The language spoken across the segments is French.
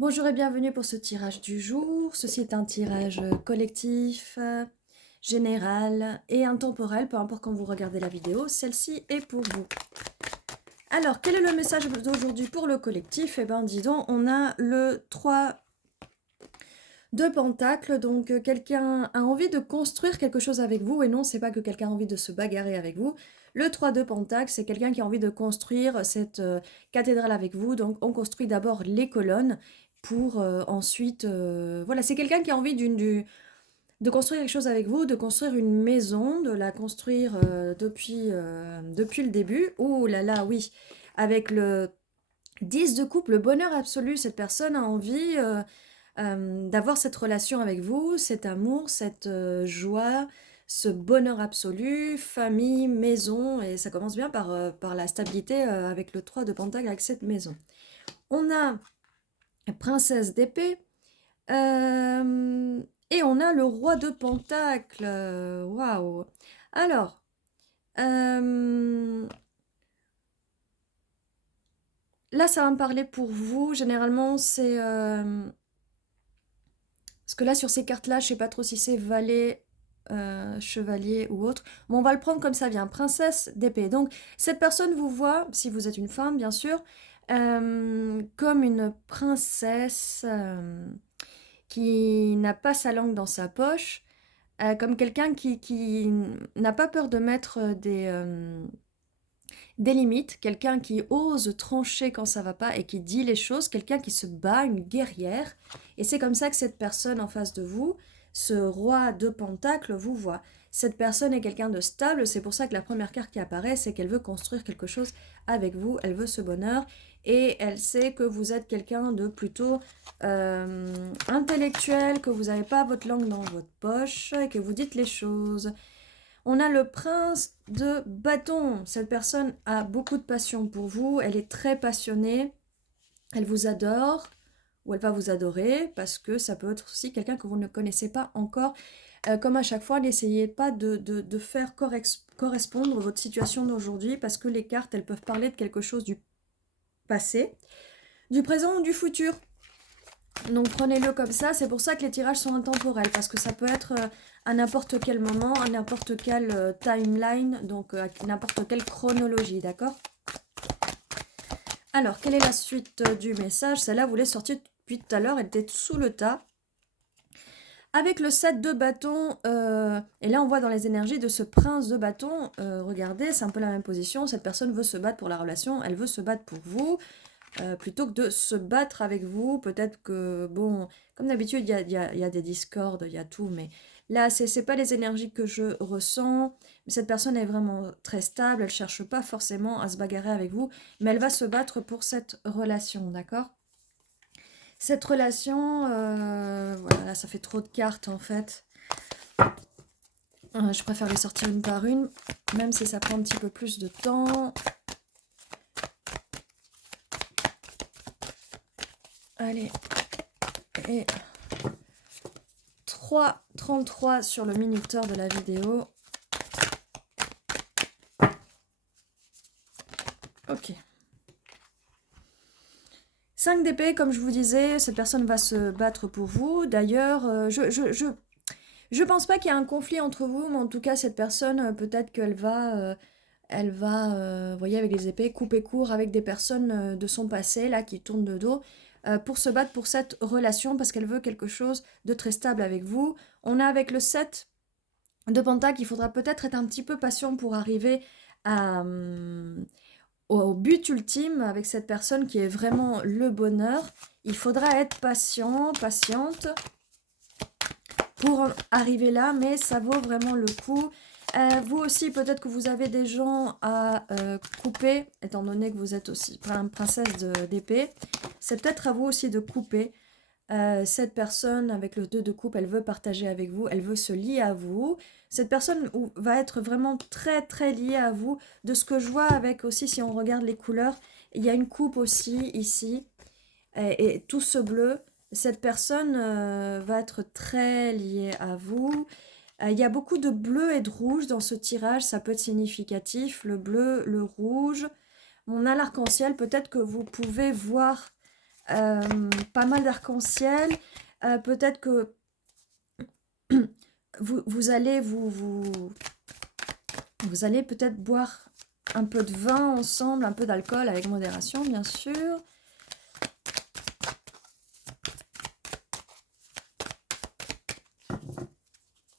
Bonjour et bienvenue pour ce tirage du jour. Ceci est un tirage collectif, général et intemporel, peu importe quand vous regardez la vidéo, celle-ci est pour vous. Alors, quel est le message d'aujourd'hui pour le collectif? Eh bien, dis donc, on a le 3 de Pentacle, donc quelqu'un a envie de construire quelque chose avec vous, et non, c'est pas que quelqu'un a envie de se bagarrer avec vous. Le 3 de Pentacle, c'est quelqu'un qui a envie de construire cette cathédrale avec vous, donc on construit d'abord les colonnes pour ensuite... voilà, c'est quelqu'un qui a envie de construire quelque chose avec vous, de construire une maison, de la construire depuis le début. Ouh là là, oui, avec le 10 de coupe, le bonheur absolu, cette personne a envie d'avoir cette relation avec vous, cet amour, cette joie, ce bonheur absolu, famille, maison, et ça commence bien par la stabilité avec le 3 de Pentacle, avec cette maison. On a Princesse d'épée, et on a le Roi de Pentacle. Waouh! Alors, là, ça va me parler pour vous. Généralement, c'est... parce que là, sur ces cartes-là, je sais pas trop si c'est valet, chevalier ou autre. Bon, on va le prendre comme ça vient. Princesse d'épée. Donc, cette personne vous voit, si vous êtes une femme, bien sûr, comme une princesse qui n'a pas sa langue dans sa poche, comme quelqu'un qui n'a pas peur de mettre des limites, quelqu'un qui ose trancher quand ça va pas et qui dit les choses, quelqu'un qui se bat, une guerrière. Et c'est comme ça que cette personne en face de vous, ce roi de pentacle, vous voit. Cette personne est quelqu'un de stable, c'est pour ça que la première carte qui apparaît, c'est qu'elle veut construire quelque chose avec vous, elle veut ce bonheur, et elle sait que vous êtes quelqu'un de plutôt intellectuel, que vous n'avez pas votre langue dans votre poche, et que vous dites les choses. On a le prince de bâton. Cette personne a beaucoup de passion pour vous. Elle est très passionnée. Elle vous adore ou elle va vous adorer parce que ça peut être aussi quelqu'un que vous ne connaissez pas encore. Comme à chaque fois, n'essayez pas de faire correspondre votre situation d'aujourd'hui parce que les cartes, elles peuvent parler de quelque chose du passé, du présent ou du futur. Donc prenez-le comme ça, c'est pour ça que les tirages sont intemporels, parce que ça peut être à n'importe quel moment, à n'importe quelle timeline, donc à n'importe quelle chronologie, d'accord? Alors, quelle est la suite du message? Celle-là, vous l'avez sortie depuis tout à l'heure, elle était sous le tas. Avec le 7 de bâton, et là on voit dans les énergies de ce prince de bâton, regardez, c'est un peu la même position, cette personne veut se battre pour la relation, elle veut se battre pour vous, plutôt que de se battre avec vous. Peut-être que, bon, comme d'habitude, il y a des discordes, il y a tout, mais là, c'est pas les énergies que je ressens. Cette personne est vraiment très stable, elle cherche pas forcément à se bagarrer avec vous, mais elle va se battre pour cette relation, d'accord? Cette relation, voilà, là, ça fait trop de cartes, en fait. Je préfère les sortir une par une, même si ça prend un petit peu plus de temps. Allez, et 3,33 sur le minuteur de la vidéo. Ok. 5 d'épée, comme je vous disais, cette personne va se battre pour vous. D'ailleurs, je pense pas qu'il y ait un conflit entre vous, mais en tout cas, cette personne, peut-être qu'elle va, vous voyez, avec les épées, couper court avec des personnes de son passé, là, qui tournent de dos, pour se battre pour cette relation, parce qu'elle veut quelque chose de très stable avec vous. On a avec le 7 de Pentacle, il faudra peut-être être un petit peu patient pour arriver à, au but ultime avec cette personne qui est vraiment le bonheur. Il faudra être patient, patiente pour arriver là, mais ça vaut vraiment le coup. Vous aussi, peut-être que vous avez des gens à couper, étant donné que vous êtes aussi princesse d'épée. C'est peut-être à vous aussi de couper. Cette personne avec le 2 de coupe, elle veut partager avec vous, elle veut se lier à vous. Cette personne va être vraiment très très liée à vous. De ce que je vois avec aussi, si on regarde les couleurs, il y a une coupe aussi ici, et tout ce bleu. Cette personne va être très liée à vous. Il y a beaucoup de bleu et de rouge dans ce tirage, ça peut être significatif. Le bleu, le rouge. On a l'arc-en-ciel, peut-être que vous pouvez voir pas mal d'arc-en-ciel. Peut-être que vous allez vous allez peut-être boire un peu de vin ensemble, un peu d'alcool avec modération, bien sûr.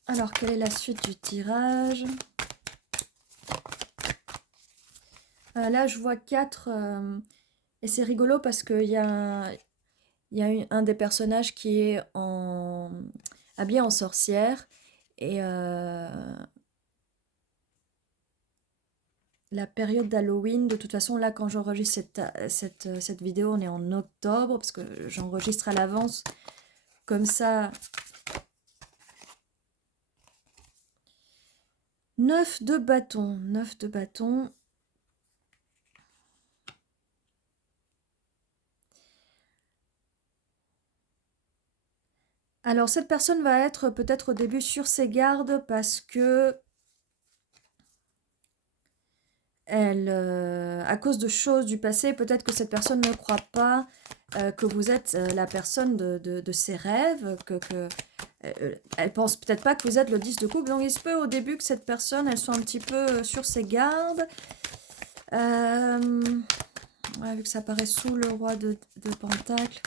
Alors, quelle est la suite du tirage? Là, je vois 4, et c'est rigolo parce qu'il y a, un des personnages qui est habillé en sorcière, et la période d'Halloween, de toute façon, là, quand j'enregistre cette vidéo, on est en octobre, parce que j'enregistre à l'avance, comme ça. 9 de bâton, 9 de bâton. Alors, cette personne va être peut-être au début sur ses gardes parce que à cause de choses du passé, peut-être que cette personne ne croit pas que vous êtes la personne de ses rêves, elle pense peut-être pas que vous êtes le 10 de coupe, donc il se peut au début que cette personne, elle soit un petit peu sur ses gardes. Ouais, vu que ça paraît sous le roi de Pentacle.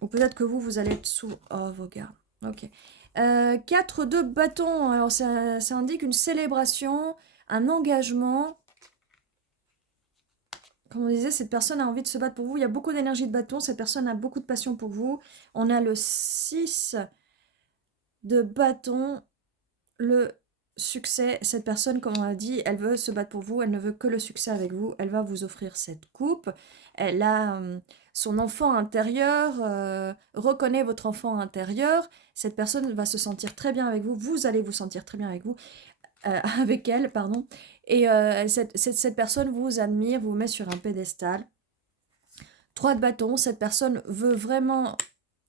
Ou peut-être que vous allez être sous vos gardes. Ok. 4 de bâton. Alors, ça indique une célébration, un engagement. Comme on disait, cette personne a envie de se battre pour vous. Il y a beaucoup d'énergie de bâton. Cette personne a beaucoup de passion pour vous. On a le 6 de bâton. Le succès. Cette personne, comme on a dit, elle veut se battre pour vous. Elle ne veut que le succès avec vous. Elle va vous offrir cette coupe. Elle a son enfant intérieur. Reconnaît votre enfant intérieur. Cette personne va se sentir très bien avec vous. Vous allez vous sentir très bien avec vous. Avec elle, pardon. Et cette personne vous admire, vous met sur un pédestal. 3 de bâton, cette personne veut vraiment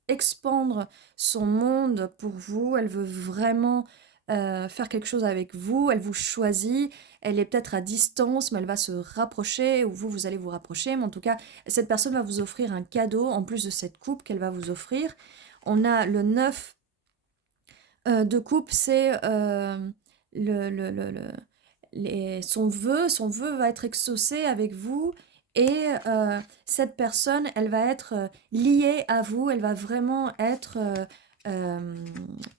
expandre son monde pour vous, elle veut vraiment faire quelque chose avec vous, elle vous choisit, elle est peut-être à distance, mais elle va se rapprocher, ou vous allez vous rapprocher, mais en tout cas, cette personne va vous offrir un cadeau, en plus de cette coupe qu'elle va vous offrir. On a le 9 de coupe, c'est son vœu va être exaucé avec vous, et cette personne, elle va être liée à vous, elle va vraiment être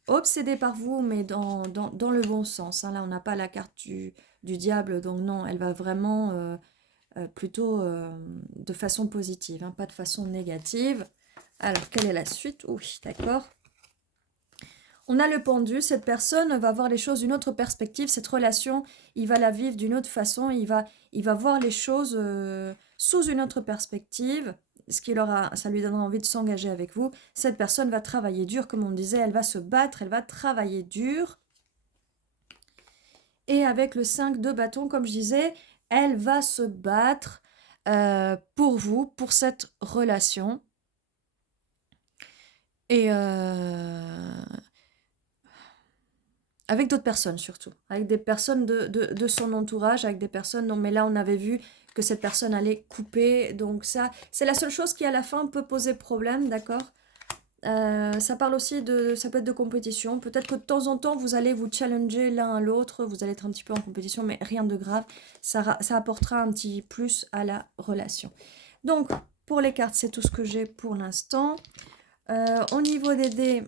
obsédée par vous, mais dans le bon sens. Hein. Là, on n'a pas la carte du diable, donc non, elle va vraiment plutôt de façon positive, hein, pas de façon négative. Alors, quelle est la suite? Oui, d'accord. On a le pendu, cette personne va voir les choses d'une autre perspective, cette relation, il va la vivre d'une autre façon, il va voir les choses sous une autre perspective, ça lui donnera envie de s'engager avec vous. Cette personne va travailler dur, comme on disait, elle va se battre, elle va travailler dur. Et avec le 5 de bâton, comme je disais, elle va se battre pour vous, pour cette relation. Et avec d'autres personnes surtout, avec des personnes de son entourage, avec des personnes, non mais là on avait vu que cette personne allait couper, donc ça, c'est la seule chose qui à la fin peut poser problème, d'accord. Ça parle aussi ça peut être de compétition, peut-être que de temps en temps vous allez vous challenger l'un à l'autre, vous allez être un petit peu en compétition, mais rien de grave, ça apportera un petit plus à la relation. Donc, pour les cartes, c'est tout ce que j'ai pour l'instant. Au niveau des dés,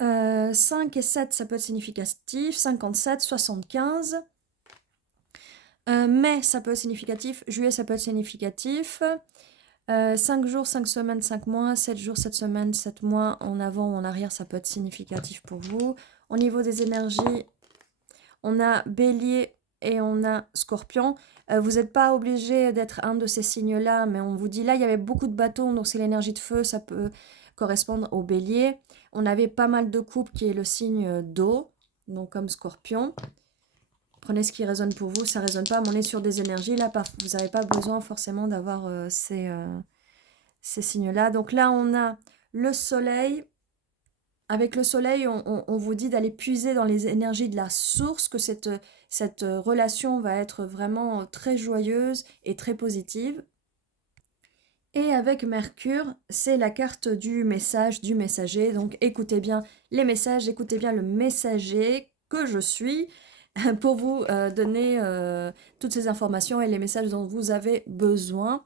5 et 7, ça peut être significatif. 57, 75. Mai, ça peut être significatif. Juillet, ça peut être significatif. 5 jours, 5 semaines, 5 mois. 7 jours, 7 semaines, 7 mois. En avant ou en arrière, ça peut être significatif pour vous. Au niveau des énergies, on a Bélier et on a Scorpion. Vous n'êtes pas obligé d'être un de ces signes-là, mais on vous dit là, il y avait beaucoup de bâtons, donc c'est l'énergie de feu, ça peut correspondre au Bélier. On avait pas mal de coupes qui est le signe d'eau, donc comme Scorpion. Prenez ce qui résonne pour vous, ça ne résonne pas, mais on est sur des énergies. Là, vous n'avez pas besoin forcément d'avoir ces signes-là. Donc là, on a le soleil. Avec le soleil, on vous dit d'aller puiser dans les énergies de la source, que cette relation va être vraiment très joyeuse et très positive. Et avec Mercure, c'est la carte du message, du messager. Donc écoutez bien les messages, écoutez bien le messager que je suis pour vous donner toutes ces informations et les messages dont vous avez besoin.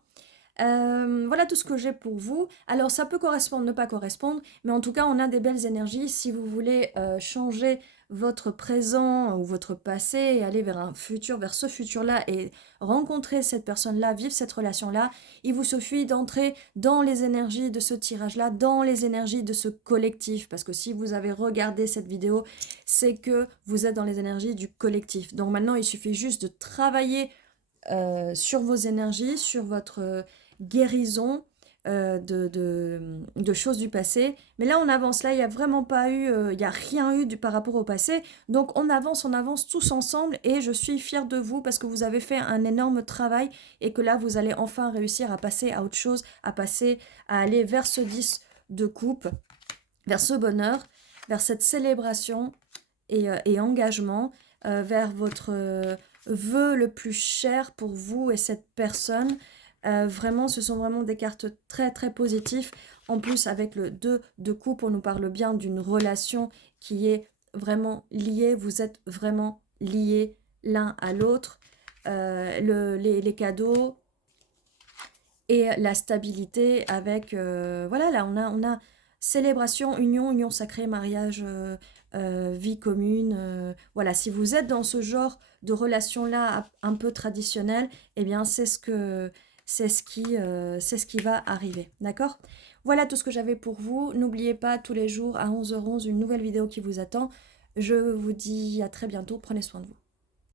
Voilà tout ce que j'ai pour vous. Alors ça peut correspondre, ne pas correspondre, mais en tout cas on a des belles énergies. Si vous voulez changer votre présent ou votre passé et aller vers un futur, vers ce futur-là et rencontrer cette personne-là, vivre cette relation-là, il vous suffit d'entrer dans les énergies de ce tirage-là, dans les énergies de ce collectif. Parce que si vous avez regardé cette vidéo, c'est que vous êtes dans les énergies du collectif. Donc maintenant il suffit juste de travailler sur vos énergies, sur votre guérison de choses du passé. Mais là, on avance. Là, il n'y a vraiment pas eu, il n'y a rien eu par rapport au passé. Donc, on avance tous ensemble et je suis fière de vous parce que vous avez fait un énorme travail et que là, vous allez enfin réussir à passer à autre chose, à aller vers ce 10 de coupe, vers ce bonheur, vers cette célébration et engagement, vers votre vœu le plus cher pour vous et cette personne. Vraiment, ce sont vraiment des cartes très très positives. En plus, avec le 2 de coupe, on nous parle bien d'une relation qui est vraiment liée. Vous êtes vraiment liés l'un à l'autre. Les cadeaux et la stabilité avec... voilà, là, on a célébration, union sacrée, mariage, vie commune. Voilà, si vous êtes dans ce genre de relation-là un peu traditionnelle, eh bien, c'est ce qui va arriver. D'accord? Voilà tout ce que j'avais pour vous. N'oubliez pas, tous les jours à 11h11, une nouvelle vidéo qui vous attend. Je vous dis à très bientôt. Prenez soin de vous.